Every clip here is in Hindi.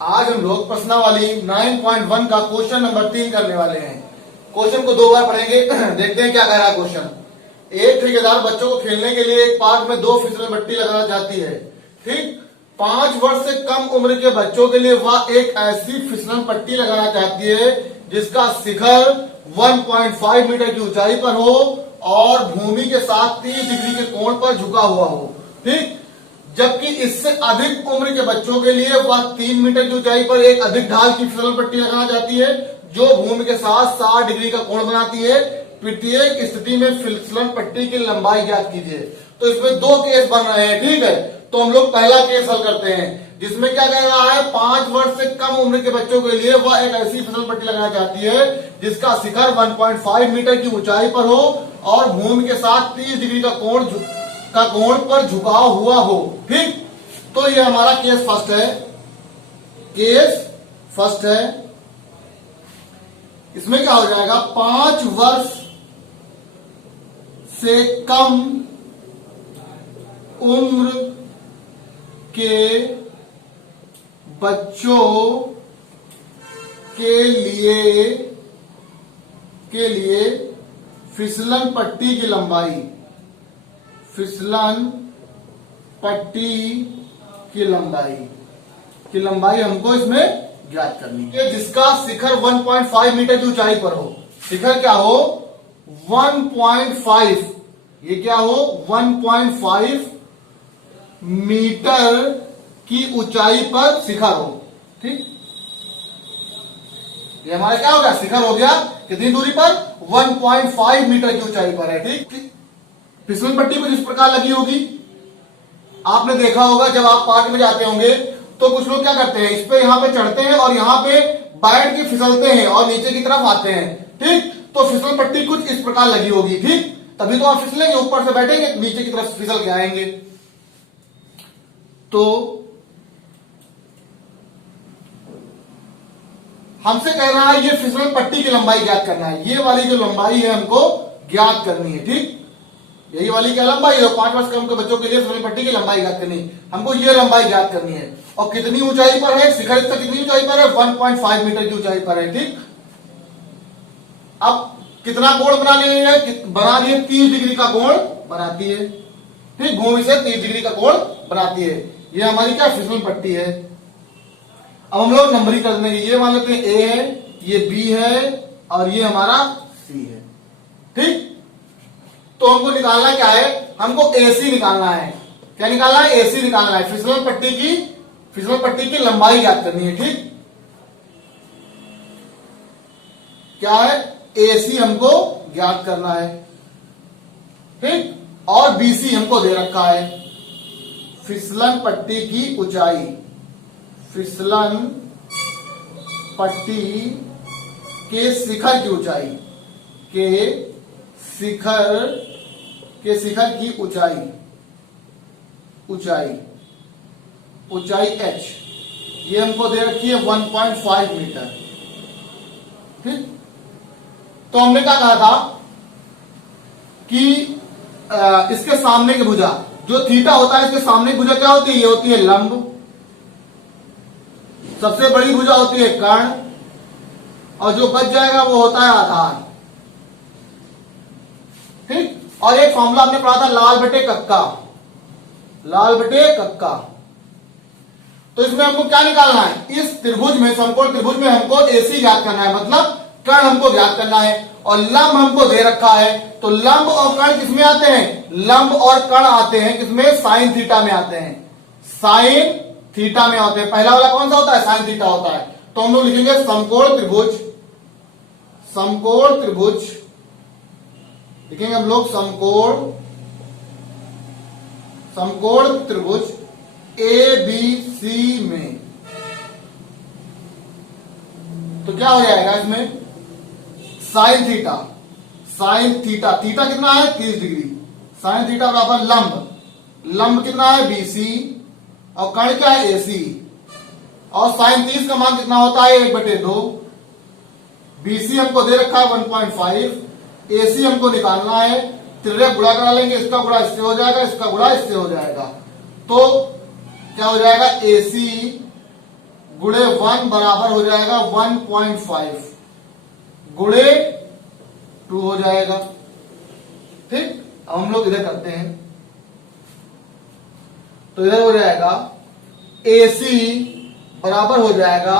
आज हम लोग प्रश्नावली 9.1 का क्वेश्चन नंबर 3 करने वाले हैं। क्वेश्चन को 2 बार पढ़ेंगे। देखते हैं क्या कह रहा है क्वेश्चन। एक ठेकेदार बच्चों को खेलने के लिए एक पार्क में 2 फिसल पट्टी लगाना चाहती है। ठीक, 5 वर्ष से कम उम्र के बच्चों के लिए वह एक ऐसी फिसलन पट्टी लगाना चाहती है जिसका शिखर 1.5 मीटर की ऊंचाई पर हो और भूमि के साथ 30 डिग्री के कोण पर झुका हुआ हो। ठीक, जबकि इससे अधिक उम्र के बच्चों के लिए वह 3 मीटर की ऊंचाई पर एक अधिक ढाल की फिसल पट्टी लगाना चाहती है जो भूमि के साथ 60 डिग्री का कोण बनाती है। प्रत्येक स्थिति में फिसलन पट्टी की लंबाई ज्ञात कीजिए। तो इसमें 2 केस बन रहे हैं। ठीक है, तो हम लोग पहला केस हल करते हैं जिसमें क्या कह रहा है, 5 वर्ष से कम उम्र के बच्चों के लिए वह एक ऐसी फिसल पट्टी लगाना चाहती है जिसका शिखर 1.5 मीटर की ऊंचाई पर हो और भूमि के साथ 30 डिग्री का कोण पर झुकाव हुआ हो। ठीक, तो ये हमारा केस फर्स्ट है। केस फर्स्ट है, इसमें क्या हो जाएगा, 5 वर्ष से कम उम्र के बच्चों के लिए फिसलन पट्टी की लंबाई, फिसलन पट्टी की लंबाई हमको इसमें ज्ञात करनी है जिसका शिखर 1.5 मीटर की ऊंचाई पर हो। शिखर क्या हो, 1.5, ये क्या हो, 1.5 मीटर की ऊंचाई पर शिखर हो। ठीक, ये हमारा क्या हो गया, शिखर हो गया कितनी दूरी पर, 1.5 मीटर की ऊंचाई पर है। ठीक, फिसलन पट्टी कुछ इस प्रकार लगी होगी। आपने देखा होगा जब आप पार्क में जाते होंगे तो कुछ लोग क्या करते हैं, इस पे यहां पे चढ़ते हैं और यहां पे बैठ के फिसलते हैं और नीचे की तरफ आते हैं। ठीक, तो फिसलन पट्टी कुछ इस प्रकार लगी होगी। ठीक, तभी तो आप फिसलेंगे, ऊपर से बैठेंगे नीचे की तरफ फिसल के आएंगे। तो हमसे कह रहा है ये फिसलन पट्टी की लंबाई ज्ञात करना है। ये वाली जो लंबाई है हमको ज्ञात करनी है। ठीक, यही वाली क्या लंबाई है, 5 वर्ष कम के बच्चों के लिए फिसलन पट्टी की लंबाई ज्ञात करनी है। हमको ये लंबाई ज्ञात करनी है और कितनी ऊंचाई पर है, शिखर इसका कितनी ऊंचाई पर है, 1.5 मीटर की ऊंचाई पर है। ठीक, अब कितना कोण बना रही है, 30 डिग्री का कोण बनाती है। ठीक, भूमि से 30 डिग्री का कोण बनाती है। ये हमारी क्या फिसलन पट्टी है। अब हम लोग नंबरिंग कर देंगे। ये मान लेते हैं ए है, ये बी है और ये हमारा सी है। ठीक, तो हमको निकालना क्या है, हमको एसी निकालना है। क्या निकालना है, एसी निकालना है। फिसलन पट्टी की लंबाई ज्ञात करनी है। ठीक, क्या है, एसी हमको ज्ञात करना है। ठीक, और बीसी हमको दे रखा है, फिसलन पट्टी की ऊंचाई, फिसलन पट्टी के शिखर की ऊंचाई, शिखर की ऊंचाई h, ये हमको दे रखी है 1.5 मीटर। ठीक, तो हमने क्या कहा था कि इसके सामने की भुजा जो थीटा होता है, इसके सामने की भुजा क्या होती है, ये होती है लंब। सबसे बड़ी भुजा होती है कर्ण और जो बच जाएगा वो होता है आधार। ठीक, और एक फॉर्मूला आपने पढ़ा था लाल बटे कक्का। तो इसमें हमको क्या निकालना है, इस त्रिभुज में, समकोण त्रिभुज में हमको एसी ज्ञात करना है, मतलब कर्ण हमको ज्ञात करना है और लंब हमको दे रखा है। तो लंब और कर्ण किसमें आते हैं, लंब और कर्ण आते हैं किसमें, साइन थीटा में आते हैं, साइन थीटा में आते हैं। पहला वाला कौन सा होता है, साइन थीटा होता है। तो हम लोग लिखेंगे समकोण त्रिभुज लिखेंगे हम लोग समकोण त्रिभुज ABC में। तो क्या हो जाएगा इसमें, साइन थीटा कितना है, 30 डिग्री, साइन थीटा बराबर लंब कितना है, BC, और कर्ण क्या है, AC, और साइन 30 का मान कितना होता है, 1/2। BC हमको दे रखा है 1.5, AC हमको निकालना है। तिर्यक गुणा करा लेंगे, इसका गुणा इससे हो जाएगा, इसका गुणा इससे हो जाएगा। तो क्या हो जाएगा, AC गुणे 1 बराबर हो जाएगा 1.5 गुणे 2 हो जाएगा। ठीक, अब हम लोग इधर करते हैं तो इधर हो जाएगा AC बराबर हो जाएगा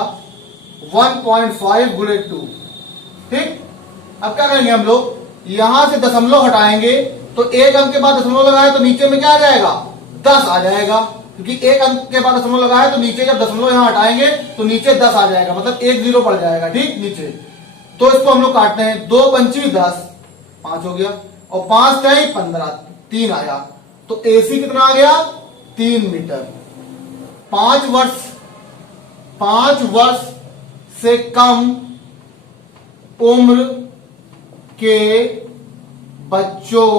1.5 गुणे 2। ठीक, अब क्या करेंगे हम लोग, यहां से दशमलव हटाएंगे तो एक अंक के बाद दशमलव लगाए तो नीचे में क्या आ जाएगा 10 आ जाएगा, क्योंकि एक अंक के बाद दशमलव लगाए तो नीचे जब दशमलव यहां हटाएंगे तो नीचे 10 आ जाएगा, मतलब एक जीरो पड़ जाएगा। ठीक, नीचे तो इसको हम लोग काटते हैं, 2 पंची 10, 5 हो गया और 5 टाइम 15, 3 आया, तो AC कितना आ गया 3 मीटर। 5 वर्ष से कम उम्र के बच्चों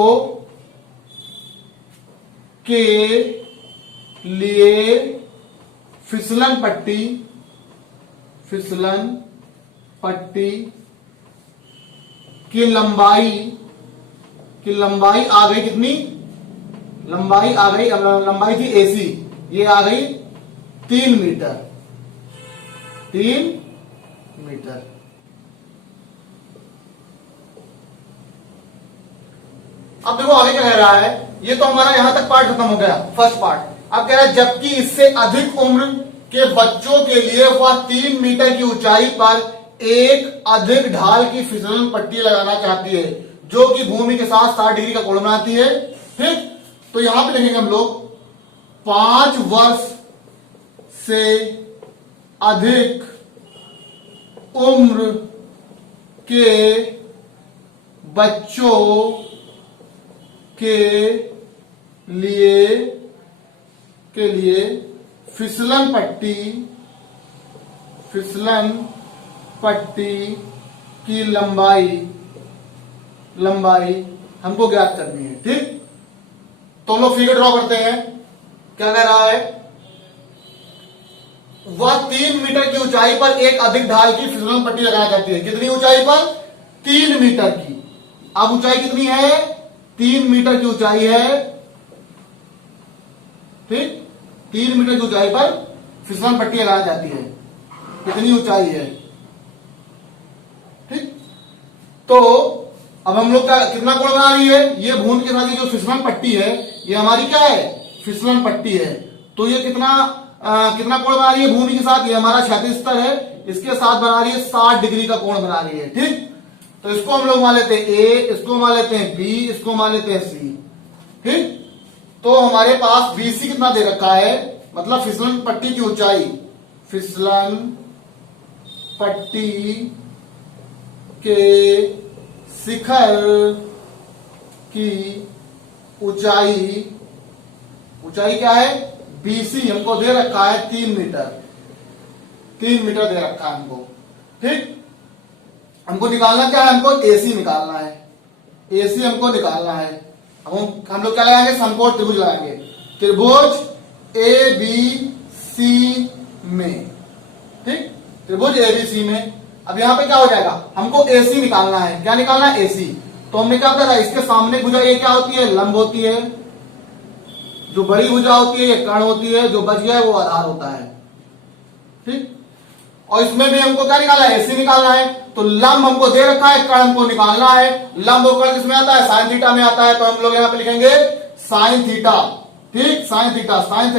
के लिए फिसलन पट्टी की लंबाई आ गई कितनी, लंबाई आ गई, लंबाई थी AC, ये आ गई 3 मीटर। 3 मीटर। अब देखो आगे क्या कह रहा है, ये तो हमारा यहां तक पार्ट खत्म हो गया, फर्स्ट पार्ट। अब कह रहा है जबकि इससे अधिक उम्र के बच्चों के लिए वह 3 मीटर की ऊंचाई पर एक अधिक ढाल की फिसलन पट्टी लगाना चाहती है, जो कि भूमि के साथ 60 डिग्री का कोण बनाती है। ठीक, तो यहां पे लिखेंगे हम लोग 5 वर्ष से अधिक उम्र के बच्चों के लिए फिसलन पट्टी की लंबाई हमको ज्ञात करनी है। ठीक, तो हम लोग फिगर ड्रॉ करते हैं। क्या कह रहा है, वह 3 मीटर की ऊंचाई पर एक अधिक ढाल की फिसलन पट्टी लगाना चाहती है। कितनी ऊंचाई पर, 3 मीटर की। अब ऊंचाई कितनी है, 3 मीटर की ऊंचाई है। ठीक, 3 मीटर की ऊंचाई पर फिसलन पट्टी लगाई जाती है। कितनी ऊंचाई है। ठीक, तो अब हम लोग का कितना कोण बना रही है, ये भूमि के साथ जो फिसलन पट्टी है ये हमारी क्या है, फिसलन पट्टी है। तो ये कितना कोण बना रही है भूमि के साथ, ये हमारा क्षैतिज स्तर है, इसके साथ बना रही है 60 डिग्री का कोण बना रही है। ठीक, तो इसको हम लोग मान लेते हैं A, इसको मान लेते हैं B, इसको मान लेते हैं C। ठीक, तो हमारे पास BC कितना दे रखा है, मतलब फिसलन पट्टी की ऊंचाई, फिसलन पट्टी के शिखर की ऊंचाई क्या है, BC हमको दे रखा है 3 मीटर। 3 मीटर दे रखा है हमको। ठीक, हमको निकालना क्या है, हमको AC निकालना है। AC हमको निकालना है। अब हम लोग क्या लगाएंगे, समकोण त्रिभुज लगाएंगे। त्रिभुज ABC में, ठीक, त्रिभुज ABC में। अब यहां पे क्या हो जाएगा, हमको AC निकालना है। क्या निकालना है, AC। तो हमने क्या बताया, इसके सामने भुजा ये क्या होती है, लंब होती है। जो बड़ी भुजा होती है ये कर्ण होती है, जो बच गया है वो आधार होता है। ठीक, और इसमें भी हमको क्या निकालना है, AC निकालना है। तो लंब हमको दे रखा है, कर्ण हमको निकालना है। लंब और कर्ण किसमें आता है, साइन थीटा में आता है। तो हम लोग यहाँ पे लिखेंगे साइन थीटा। ठीक, साइन थीटा, साइन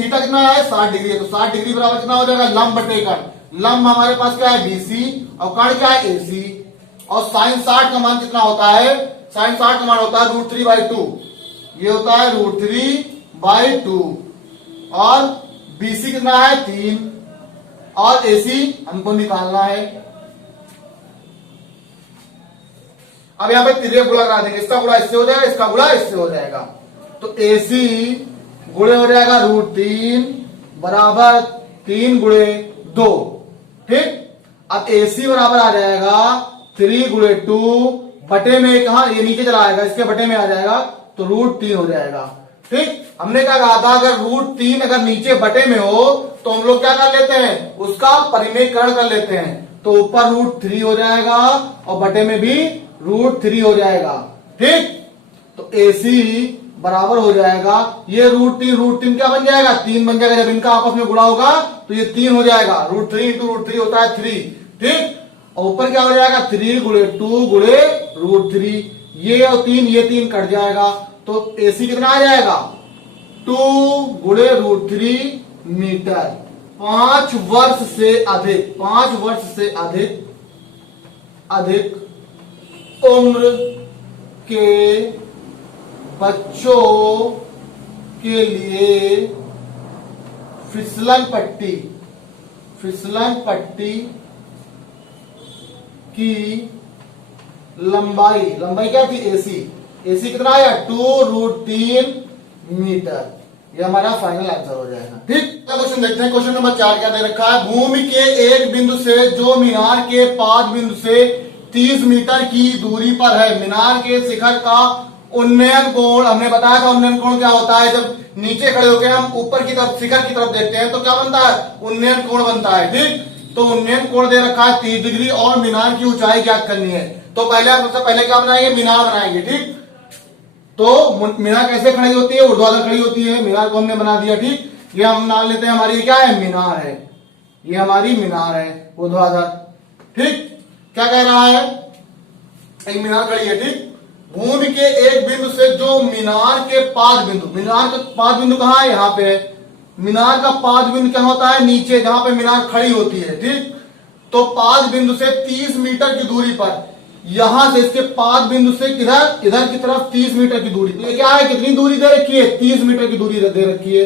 थीटा कितना है, 60 डिग्री है। तो 60 डिग्री बराबर कितना हो जाएगा, लंब बटे कर्ण। लंब हमारे पास क्या है, BC, और कर्ण क्या है, AC। और साइन 60 का मान कितना होता है, साइन 60 का मान होता है √3/2। ये होता है √3/2। और BC कितना है, 3, और AC हमको निकालना है। अब यहां पे तिर्यक गुणा करा देंगे, इसका गुणा इससे हो जाएगा, इसका गुणा इससे हो जाएगा। तो AC गुणे हो जाएगा √3 बराबर 3 गुणे 2। ठीक, अब AC बराबर आ जाएगा 3 गुणे 2 बटे में, कहा ये नीचे चला आएगा, इसके बटे में आ जाएगा, तो √3 हो जाएगा। ठीक, हमने क्या कहा था, अगर √3 अगर नीचे बटे में हो तो हम लोग क्या कर लेते हैं, उसका परिमेयकरण कर लेते हैं। तो ऊपर √3 हो जाएगा और बटे में भी √3 हो जाएगा। ठीक, तो AC बराबर हो जाएगा ये √3 क्या बन जाएगा 3 बन जाएगा। जब इनका आपस में गुणा होगा तो ये 3 हो जाएगा। √3 इंटू √3 होता है 3, ठीक। और ऊपर क्या हो जाएगा 3 गुणे 2 गुणे √3, ये और 3 ये 3 कट जाएगा तो AC कितना आ जाएगा 2 गुणे √3 मीटर। 5 वर्ष से अधिक उम्र के बच्चों के लिए फिसलन पट्टी की लंबाई क्या थी AC कितना आया 2√3 मीटर। ये हमारा फाइनल आंसर हो जाएगा, ठीक। क्वेश्चन देखते हैं। क्वेश्चन नंबर 4 क्या दे रखा है, भूमि के एक बिंदु से जो मीनार के 5 बिंदु से 30 मीटर की दूरी पर है, मीनार के शिखर का उन्नयन कोण, हमने बताया था उन्नयन कोण क्या होता है, जब नीचे खड़े होकर हम ऊपर की तरफ शिखर की तरफ देखते हैं तो क्या बनता है उन्नयन कोण बनता है, ठीक। तो उन्नयन कोण दे रखा है 30 डिग्री और मीनार की ऊंचाई ज्ञात करनी है। तो पहले हम सबसे पहले क्या बनाएंगे मीनार बनाएंगे, ठीक। तो मीनार कैसे खड़ी होती है ऊर्ध्वाधर खड़ी होती है, मीनार को हमने बना दिया, ठीक। ये हम मान लेते हैं हमारी क्या है मीनार है, ये हमारी मीनार है ऊर्ध्वाधर, ठीक। क्या कह रहा है एक मीनार खड़ी है, ठीक। भूमि के एक बिंदु से जो मीनार के 5 बिंदु, मीनार के 5 बिंदु कहां है यहाँ पे, मीनार का 5 बिंदु क्या होता है नीचे जहां पे मीनार खड़ी होती है, ठीक। तो 5 बिंदु से 30 मीटर की दूरी पर, यहां से इसके 5 बिंदु से इधर की तरफ 30 मीटर की दूरी, ये क्या है कितनी दूरी दे रखी है 30 मीटर की दूरी दे रखी है।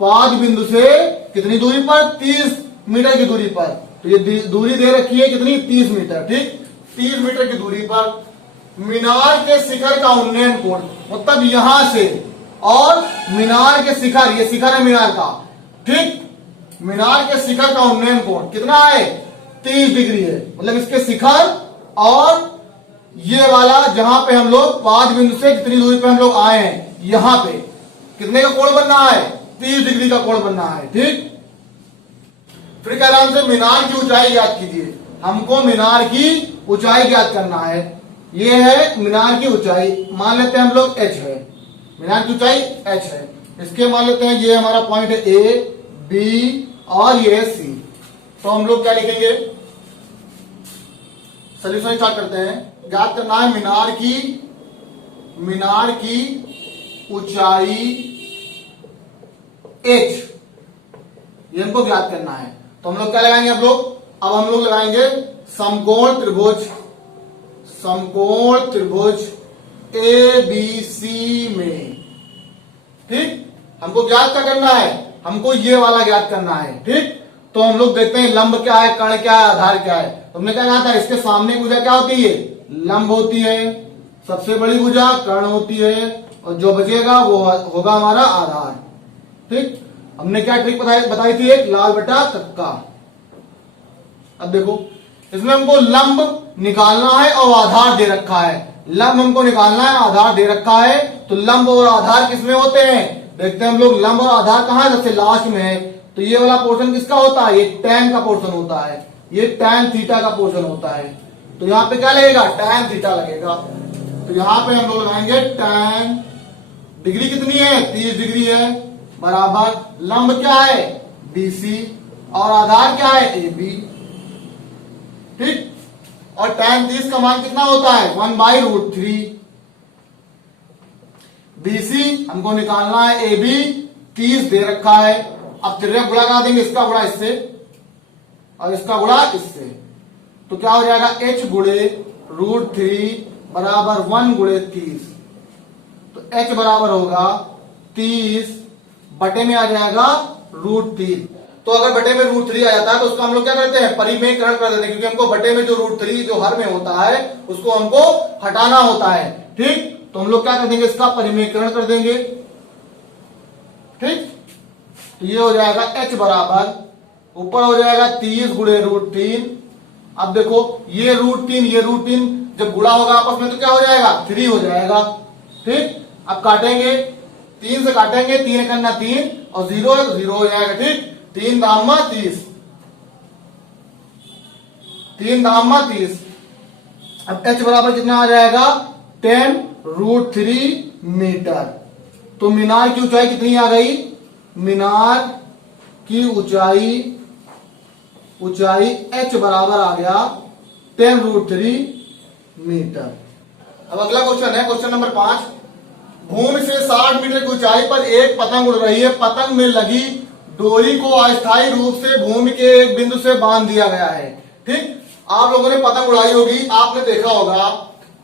5 बिंदु से कितनी दूरी पर 30 मीटर की दूरी पर, तो ये दूरी दे रखी है कितनी 30 मीटर, ठीक। 30 मीटर की दूरी पर मीनार के शिखर का उन्नयन कोण, मतलब यहां से और मीनार के शिखर, ये शिखर है मीनार का, ठीक। मीनार के शिखर का उन्नयन कोण कितना है 30 डिग्री है, मतलब इसके शिखर और ये वाला जहां पे हम लोग 5 बिंदु से कितनी दूरी पे हम लोग आए हैं, यहां पे कितने का कोण बनना है 30 डिग्री का कोण बनना है, ठीक। फिर कह रहा है हमसे मीनार की ऊंचाई ज्ञात कीजिए, हमको मीनार की ऊंचाई ज्ञात करना है। ये है मीनार की ऊंचाई, मान लेते हैं हम लोग h है, मीनार की ऊंचाई h है। इसके मान लेते हैं ये हमारा पॉइंट है A, B और ये है C। तो हम लोग क्या लिखेंगे, सोल्यूशन स्टार्ट करते हैं। ज्ञात करना है मीनार की ऊंचाई h, ये हमको ज्ञात करना है। तो हम लोग क्या लगाएंगे अब हम लोग लगाएंगे समकोण त्रिभुज ABC में, ठीक। हमको ज्ञात क्या करना है, हमको ये वाला ज्ञात करना है, ठीक। तो हम लोग देखते हैं लंब क्या है, कर्ण क्या है, आधार क्या है। तुमने क्या कहा था इसके सामने भुजा क्या होती है लंब होती है, सबसे बड़ी भुजा कर्ण होती है और जो बचेगा वो होगा हमारा आधार, ठीक। हमने क्या ट्रिक बताई थी एक लाल बटा कक्का। अब देखो इसमें हमको लंब निकालना है और आधार दे रखा है, लंब हमको निकालना है आधार दे रखा है। तो लंब और आधार किसमें होते हैं देखते हैं हम लोग, लंब और आधार कहां है सबसे लास्ट में है। तो ये वाला पोर्शन किसका होता है, ये tan का पोर्शन होता है, ये tan थीटा का पोर्शन होता है। तो यहाँ पे क्या लगेगा tan थीटा लगेगा। तो यहाँ पे हम लोग लगाएंगे tan, डिग्री कितनी है 30 डिग्री है, बराबर लंब क्या है BC और आधार क्या है AB, ठीक। और tan 30 का मान कितना होता है 1/√3। BC हमको निकालना है, AB 30 दे रखा है। अब तिर्यक गुणा करा देंगे, इसका गुणा इससे और इसका गुणा इससे, तो क्या हो जाएगा h गुणे √3 बराबर 1 गुणे 30। तो h बराबर होगा 30 बटे में आ जाएगा √3। तो अगर बटे में √3 आ जाता है तो उसको हम लोग क्या करते हैं परिमेयकरण कर देते हैं, क्योंकि हमको बटे में जो √3 जो हर में होता है उसको हमको हटाना होता है, ठीक। तो हम लोग क्या कर देंगे इसका परिमेयकरण कर देंगे, ठीक। तो ये हो जाएगा h बराबर ऊपर हो जाएगा 30 गुणे √3। अब देखो ये √3 जब गुणा होगा आपस में तो क्या हो जाएगा 3 हो जाएगा, ठीक। अब काटेंगे 3 से काटेंगे, 3 करना 3 और 0 है तो 0 हो जाएगा, ठीक। 3 दामा 30, 3 दामा 30। अब h बराबर कितना आ जाएगा 10√3 मीटर। तो मीनार की ऊंचाई कितनी आ गई, मीनार की ऊंचाई h बराबर आ गया 10√3 मीटर। अब अगला क्वेश्चन है क्वेश्चन नंबर 5। भूमि से 60 मीटर की ऊंचाई पर एक पतंग उड़ रही है। पतंग में लगी डोरी को अस्थायी रूप से भूमि के एक बिंदु से बांध दिया गया है। ठीक, आप लोगों ने पतंग उड़ाई होगी, आपने देखा होगा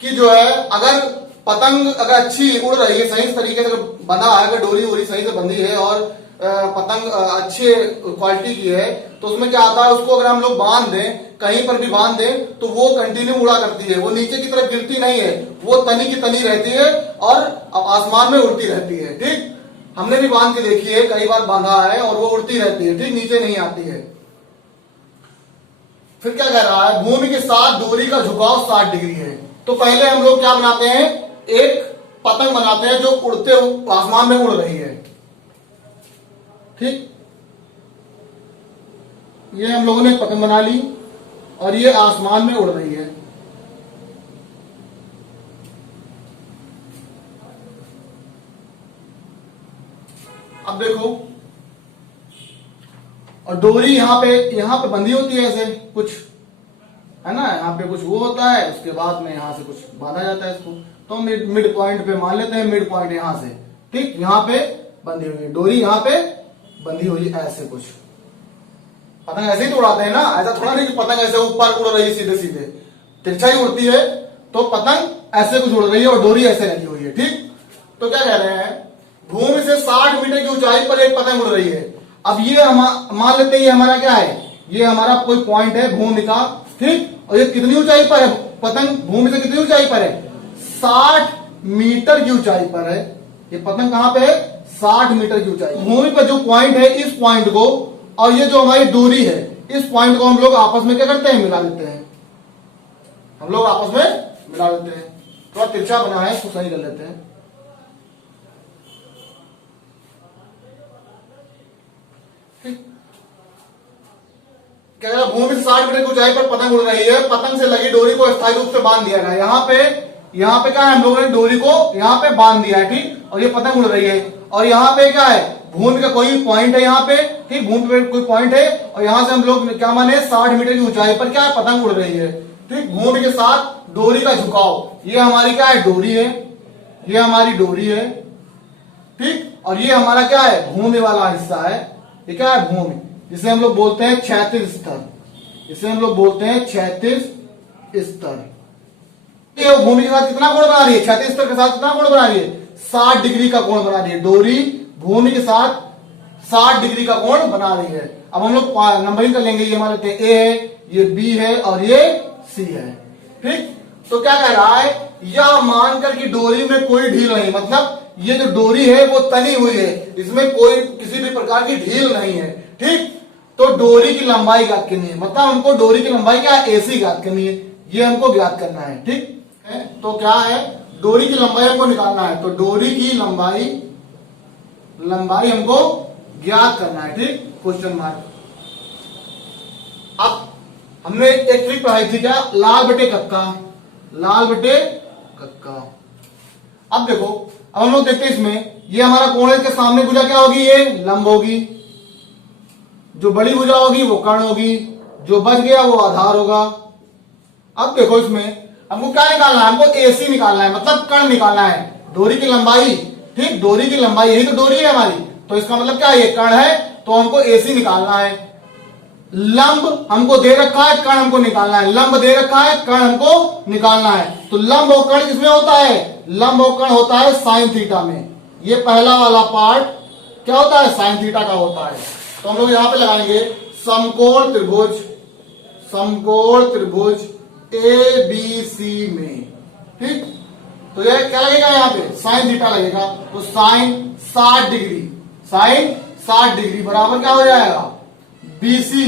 कि जो है अगर पतंग अगर अच्छी उड़ रही है, सही तरीके से बंधा है, अगर डोरी वोरी सही से बंधी है और पतंग अच्छे क्वालिटी की है, तो उसमें क्या आता है, उसको अगर हम लोग बांध दें, कहीं पर भी बांध दें, तो वो कंटिन्यू उड़ा करती है, वो नीचे की तरफ गिरती नहीं है, वो तनी की तनी रहती है और आसमान में उड़ती रहती है। ठीक, हमने भी बांध के देखी है, कई बार बांधा है और वो उड़ती रहती है। ठीक, नीचे नहीं आती है। फिर क्या कह रहा है, भूमि के साथ डोरी का झुकाव 60 डिग्री है। तो पहले हम लोग क्या बनाते हैं, एक पतंग बनाते हैं जो उड़ते आसमान में उड़ रही है। ठीक, ये हम लोगों ने पतंग बना ली और ये आसमान में उड़ रही है। अब देखो, और डोरी यहां पे बंधी होती है, ऐसे कुछ है ना, यहाँ पे कुछ वो होता है, उसके बाद में यहां से कुछ बांधा जाता है इसको। तो मिड पॉइंट पे मान लेते हैं, मिड पॉइंट यहां से। ठीक, यहां पे बंधी हुई है डोरी, यहां पे बंधी हुई है ऐसे कुछ। पतंग ऐसे ही तो उड़ाते हैं ना, ऐसा थोड़ा नहीं कि पतंग ऐसे ऊपर उड़ रही है सीधे सीधे, तिरछा ही उड़ती है। तो पतंग ऐसे कुछ उड़ रही है और डोरी ऐसे लगी हुई है। ठीक, तो क्या कह रहे हैं, भूमि से 60 मीटर की ऊंचाई पर एक पतंग उड़ रही है। अब ये मान लेते हैं ये हमारा क्या है, ये हमारा कोई पॉइंट है भूमि का। ठीक, और ये कितनी ऊंचाई पर है पतंग, भूमि से कितनी ऊंचाई पर है, 60 मीटर की ऊंचाई पर है। ये पतंग कहां पे है, 60 मीटर की ऊंचाई। भूमि पर जो पॉइंट है, इस पॉइंट को और ये जो हमारी डोरी है, इस पॉइंट को हम लोग आपस में क्या करते हैं, मिला देते हैं। हम लोग आपस में मिला देते हैं, थोड़ा तिरछा बना है, इसको सही कर लेते हैं। क्या कह, भूमि से 60 मीटर की ऊंचाई पर पतंग उड़ रही है। पतंग से लगी डोरी को अस्थायी रूप से बांध दिया गया। यहाँ पे क्या है, हम लोगों ने डोरी को यहाँ पे बांध दिया है। ठीक, और ये पतंग उड़ रही है। और यहाँ पे क्या है, भूमि का कोई पॉइंट है यहाँ पे। ठीक, भूमि पे कोई पॉइंट है और यहाँ से हम लोग क्या माने, 60 मीटर की ऊंचाई पर क्या है, पतंग उड़ रही है। ठीक, भूमि के साथ डोरी का झुकाव, ये हमारी क्या है, डोरी है, ये हमारी डोरी है। ठीक, और ये हमारा क्या है, भूमि वाला हिस्सा है। ये क्या है, भूमि, जिसे हम लोग बोलते हैं क्षैतिज स्तर, इसे हम लोग बोलते हैं क्षैतिज स्तर। ये भूमि के साथ कितना कोण बना रही है, क्षैतिज स्तर के साथ कितना कोण बना रही है, 60 डिग्री का कोण बना रही है। डोरी भूमि के साथ 60 डिग्री का कोण बना रही है। अब हम लोग नंबरिंग कर लेंगे, ये मान लेते हैं ए है, ये बी है और ये सी है। ठीक, तो क्या कह रहा है, यह मानकर कि डोरी में कोई ढील नहीं, मतलब ये जो डोरी है वो तनी हुई है, इसमें कोई किसी भी प्रकार की ढील नहीं है। ठीक, तो डोरी की लंबाई ज्ञात करनी है, मतलब हमको डोरी की लंबाई क्या है, AC ज्ञात करनी है, ये हमको ज्ञात करना है। ठीक है, तो क्या है, डोरी की लंबाई हमको निकालना है, तो डोरी की लंबाई हमको ज्ञात करना है। ठीक, क्वेश्चन मार्क। अब हमने एक ट्रिक पढ़ाई थी, क्या, लाल बटे कक्का, लाल बटे कक्का। अब देखो, अब हम लोग देखते हैं इसमें, ये हमारा कोण के सामने भुजा क्या होगी, ये लंब होगी, जो बड़ी भुजा होगी वो कर्ण होगी, जो बच गया वो आधार होगा। अब देखो इसमें हमको क्या निकालना है, हमको AC निकालना है, मतलब कर्ण निकालना है, डोरी की लंबाई। ठीक, डोरी की लंबाई, यही तो डोरी है हमारी, तो इसका मतलब क्या है, ये कर्ण है, तो हमको AC निकालना है। लंब हमको दे रखा है, कर्ण हमको निकालना है, लंब दे रखा है, कर्ण हमको निकालना है। तो लंब और कर्ण किसमें होता है, लंब और कर्ण होता है साइन थीटा में। ये पहला वाला पार्ट क्या होता है, साइन थीटा का होता है। तो हम लोग यहां पे लगाएंगे समकोण त्रिभुज, समकोण त्रिभुज ABC में। ठीक, तो ये क्या लगेगा, यहाँ पे साइन थीटा लगेगा, तो साइन 60 डिग्री, साइन 60 डिग्री बराबर क्या हो जाएगा, BC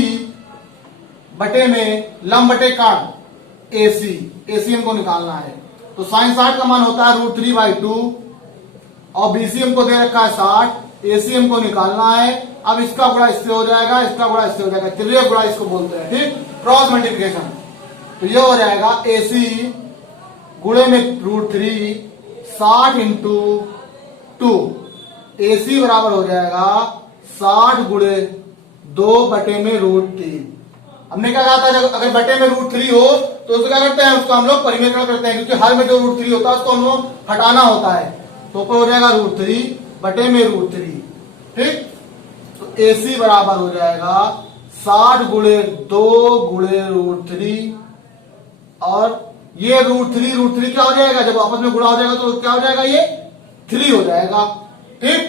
बटे में लंब बटे कर्ण AC हमको निकालना है। तो साइन 60 का मान होता है √3/2 और BC हमको दे रखा है 60, AC हमको निकालना है। अब इसका गुणा इससे हो जाएगा, इसका गुणा इससे हो जाएगा, त्रिज्यीय गुणा इसको बोलते हैं। ठीक, क्रॉस मल्टीप्लिकेशन। तो ये हो जाएगा AC गुणे में √3, 60 × 2, AC बराबर हो जाएगा 60 गुणे 2/√3। हमने क्या कहा था, अगर बटे में √3 हो तो उसको क्या करते हैं, उसको हम लोग परिमेयकरण करते हैं, क्योंकि हर में जो √3 होता है उसको हम लोग हटाना होता है। तो हो जाएगा √3 बटे में √3। ठीक, तो AC बराबर हो जाएगा 60 गुणे 2 गुणे √3, और ये √3 क्या हो जाएगा, जब आपस में गुणा हो जाएगा तो क्या हो जाएगा, ये 3 हो जाएगा। ठीक,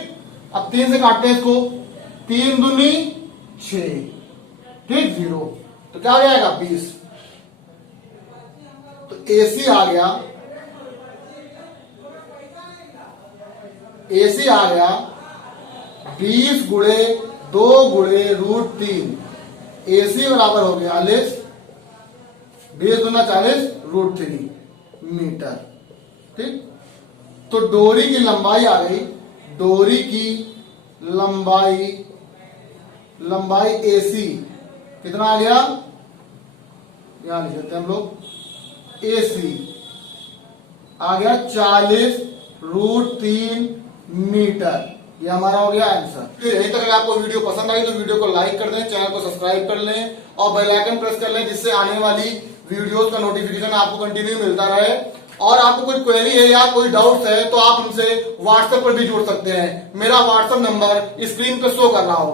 अब 3 से काटते हैं इसको, 3 दूनी 6, ठीक, 0, तो क्या हो जाएगा 20। तो AC आ गया, AC आ गया 20 गुणे 2 गुणे √3। AC बराबर हो गया 20 दूना 40 √3 मीटर। ठीक, तो डोरी की लंबाई आ गई, डोरी की लंबाई AC कितना आ गया, यहां लिख देते हैं हम लोग, AC आ गया 40 √3 मीटर। ये हमारा हो गया आंसर। फिर यही तक अगर आपको वीडियो पसंद आई तो वीडियो को लाइक कर दें, चैनल को सब्सक्राइब कर लें और बेल आइकन प्रेस कर लें, जिससे आने वाली वीडियोस का नोटिफिकेशन आपको कंटिन्यू मिलता रहे। और आपको कोई क्वेरी है या कोई डाउट है तो आप हमसे व्हाट्सएप पर भी जुड़ सकते हैं। मेरा व्हाट्सएप नंबर स्क्रीन पर शो कर रहा होगा।